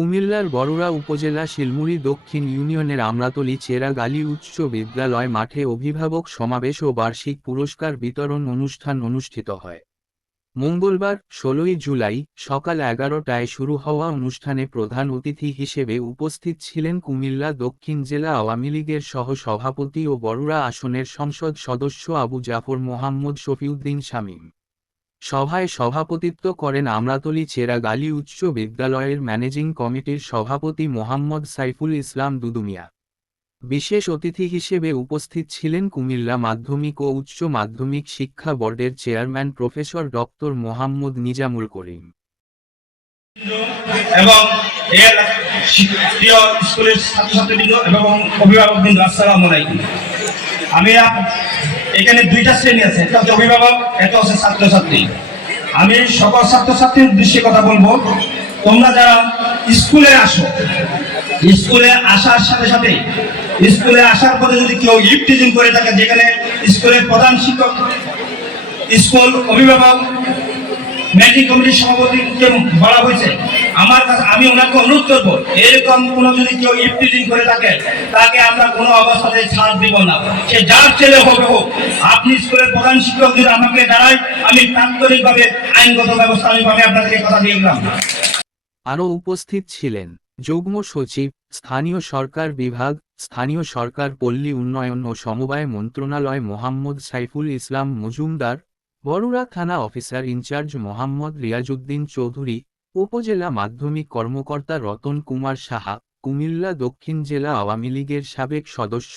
কুমিল্লার বরুড়া উপজেলা শিলমুড়ি দক্ষিণ ইউনিয়নের আমরাতলী চেরাগালী উচ্চ বিদ্যালয় মাঠে অভিভাবক সমাবেশ ও বার্ষিক পুরস্কার বিতরণ অনুষ্ঠান অনুষ্ঠিত হয়। মঙ্গলবার ১৬ই জুলাই সকাল ১১টায় শুরু হওয়া অনুষ্ঠানে প্রধান অতিথি হিসেবে উপস্থিত ছিলেন কুমিল্লা দক্ষিণ জেলা আওয়ামী লীগের সহ-সভাপতি ও বরুড়া আসনের সংসদ সদস্য আবু জাফর মোহাম্মদ শফিউদ্দিন শামীম। সভায় সভাপতিত্ব করেন আমরাতলী চেরাগালী উচ্চ বিদ্যালয়ের ম্যানেজিং কমিটির সভাপতি মোহাম্মদ সাইফুল ইসলাম দুদু মিয়া। বিশেষ অতিথি হিসেবে উপস্থিত ছিলেন কুমিল্লা মাধ্যমিক ও উচ্চ মাধ্যমিক শিক্ষা বোর্ডের chairman professor doctor Mohammad Nizamul Karim এবং এর প্রিয় স্কুলের ছাত্রছাত্রীবৃন্দ এবং অভিভাবকবৃন্দ, আসসালামু আলাইকুম। আমি এখানে দুইটা শ্রেণী আছে, একটা হচ্ছে অভিভাবক, একটা হচ্ছে ছাত্রছাত্রী। আমি সকল ছাত্রছাত্রীর উদ্দেশ্যে কথা বলবো। তোমরা যারা স্কুলে আসো, স্কুলে আসার সাথে সাথে স্কুলে আসার পরে যদি কেউ ইফটিজিং করে থাকে, যেখানে স্কুলের প্রধান শিক্ষক, স্কুল অভিভাবক, ম্যানেজিং কমিটির সভাপতিকে বলা হয়েছে, আমার কাছে আমি ওনাকে অনুরোধ করবো, এরকম কোনো যদি কেউ ইফটিজিং করে থাকে তাকে আমরা কোনো অবস্থাতে ছাড় দিব না, সে যার ছেলে হবে হোক। আপনি স্কুলের প্রধান শিক্ষক যদি আমাকে দাঁড়ায়, আমি তাৎক্ষণিকভাবে আইনগত ব্যবস্থা আমি আপনাদেরকে কথা দিয়ে গেলাম। আরও উপস্থিত ছিলেন যুগ্ম সচিব, স্থানীয় সরকার বিভাগ, স্থানীয় সরকার পল্লী উন্নয়ন ও সমবায় মন্ত্রণালয় মোহাম্মদ সাইফুল ইসলাম মজুমদার, বরুড়া থানা অফিসার ইনচার্জ মোহাম্মদ রিয়াজউদ্দিন চৌধুরী, উপজেলা মাধ্যমিক কর্মকর্তা রতন কুমার সাহা, কুমিল্লা দক্ষিণ জেলা আওয়ামী লীগের সাবেক সদস্য,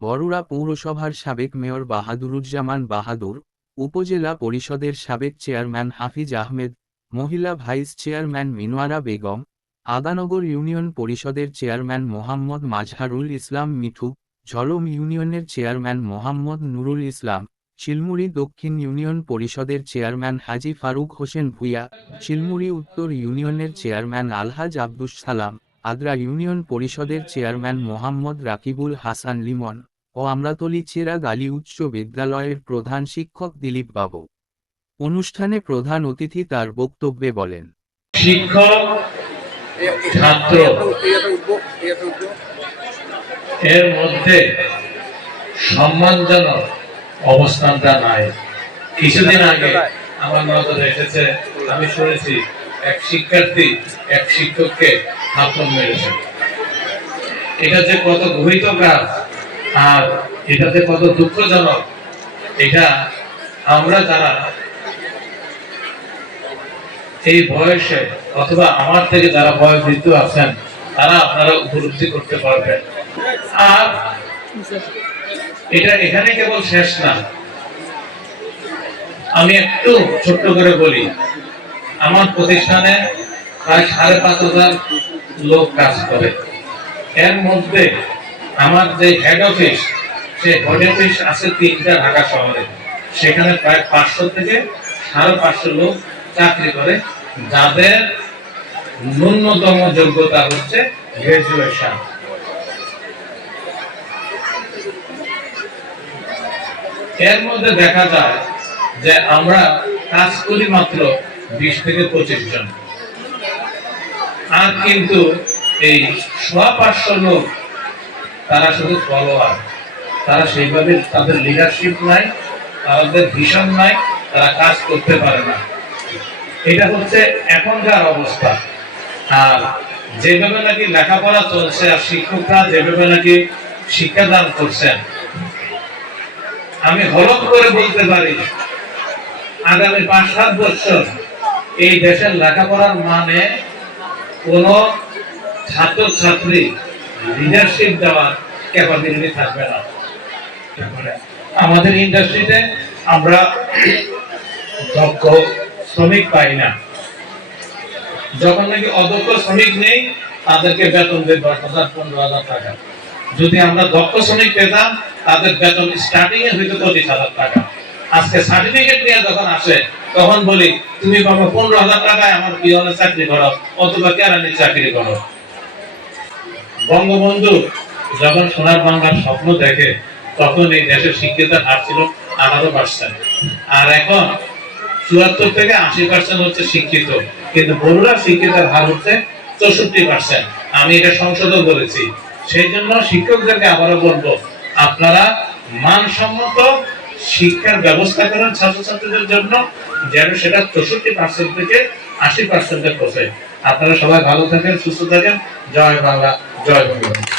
বরুড়া পৌরসভার সাবেক মেয়র বাহাদুরুজ্জামান বাহাদুর, উপজেলা পরিষদের সাবেক চেয়ারম্যান হাফিজ আহমেদ, মহিলা ভাইস চেয়ারম্যান মিনোয়ারা বেগম, আদানগর ইউনিয়ন পরিষদের চেয়ারম্যান মোহাম্মদ মাজহারুল ইসলাম মিঠু, ঝলম ইউনিয়নের চেয়ারম্যান মোহাম্মদ নুরুল ইসলাম, শিলমুড়ি দক্ষিণ ইউনিয়ন পরিষদের চেয়ারম্যান হাজি ফারুক হোসেন ভূঁইয়া, শিলমুড়ি উত্তর ইউনিয়নের চেয়ারম্যান আলহাজ আব্দুস সালাম, আদ্রা ইউনিয়ন পরিষদের চেয়ারম্যান মোহাম্মদ রাকিবুল হাসান লিমন ও আমরাতলী চেরাগালী উচ্চ বিদ্যালয়ের প্রধান শিক্ষক দিলীপ বাবু। অনুষ্ঠানে প্রধান অতিথি তার বক্তব্যে বলেন, শিক্ষক ছাত্র এর মধ্যে সম্মানজনক অবস্থানটা নাই। কিছুদিন আগে আমার নজরে এসেছে, আমি শুনেছি এক শিক্ষার্থী এক শিক্ষককে থাপ্পড় মেরেছে। এটা যে কত গহিত কাজ আর এটা যে কত দুঃখজনক, এটা আমরা যারা এই বয়সে অথবা আমার থেকে যারা বয়োবৃদ্ধ আছেন তারা আপনারা উপলব্ধি করতে পারবেন। আর এটা এখানে কেবল শেষ না। আমি একটু ছোট্ট করে বলি, আমার প্রতিষ্ঠানে প্রায় ৫,৫০০ লোক কাজ করে। এর মধ্যে আমার যে হেড অফিস, সেই হেড অফিস আছে ৩টা ঢাকা শহরে। সেখানে প্রায় ৫০০ থেকে ৫৫০ লোক চাকরি করে, যাদের ন্যূনতম যোগ্যতা হচ্ছে গ্রাজুয়েশন। এর মধ্যে দেখা যায় যে আমরা কাজ করি মাত্র ২০ থেকে ২৫ জন, আর কিন্তু এই ৫০০ লোক তারা শুধু ফলোয়ার, তারা সেইভাবে তাদের লিডারশিপ নাই, তাদের ভিশন নাই, তারা কাজ করতে পারে না। এটা হচ্ছে এখনকার অবস্থা। আর যেভাবে নাকি লেখাপড়া চলছে আর শিক্ষকরা যেভাবে নাকি শিক্ষাদান করছেন, আমি হলফ করে বলতে পারি আগামী ৫-৭ বছর এই দেশের লেখাপড়ার মানে কোন ছাত্রছাত্রী লিডারশিপ দেওয়ার ক্যাপাবিলিটি থাকবে না। আমাদের ইন্ডাস্ট্রিতে আমরা দক্ষ শ্রমিক পাই না। যখন নাকি অদক্ষ শ্রমিক নেই, তাদেরকে বেতন দেয় ১০,০০০, ১৫,০০০ টাকা। যদি আমরা দক্ষ শ্রমিক পেতাম, তাদের বেতন স্টার্টিং এ হইতো ২৫,০০০ টাকা। আজকে সার্টিফিকেট নিয়ে যখন আসে, তখন বলি তুমি বাবা ১৫,০০০ টাকায় আমার পিয়নের চাকরি করো অথবা কেরানির চাকরি করো। বঙ্গবন্ধু যখন সোনার বাংলার স্বপ্ন দেখে, তখন এই দেশের শিক্ষিতের হার ছিল ১৮%, আর এখন ৭৪ থেকে ৮০% হচ্ছে শিক্ষিত, কিন্তু বরুড়ার শিক্ষিতের হার হচ্ছে 64%। আমি এটা সংশোধন করেছি। সেই জন্য শিক্ষকদেরকে আবারও বলবো, আপনারা মানসম্মত শিক্ষার ব্যবস্থা করেন ছাত্রছাত্রীদের জন্য, যেন সেটা 64% থেকে 80% পৌঁছে। আপনারা সবাই ভালো থাকেন, সুস্থ থাকেন। জয় বাংলা, জয় বঙ্গবন্ধু।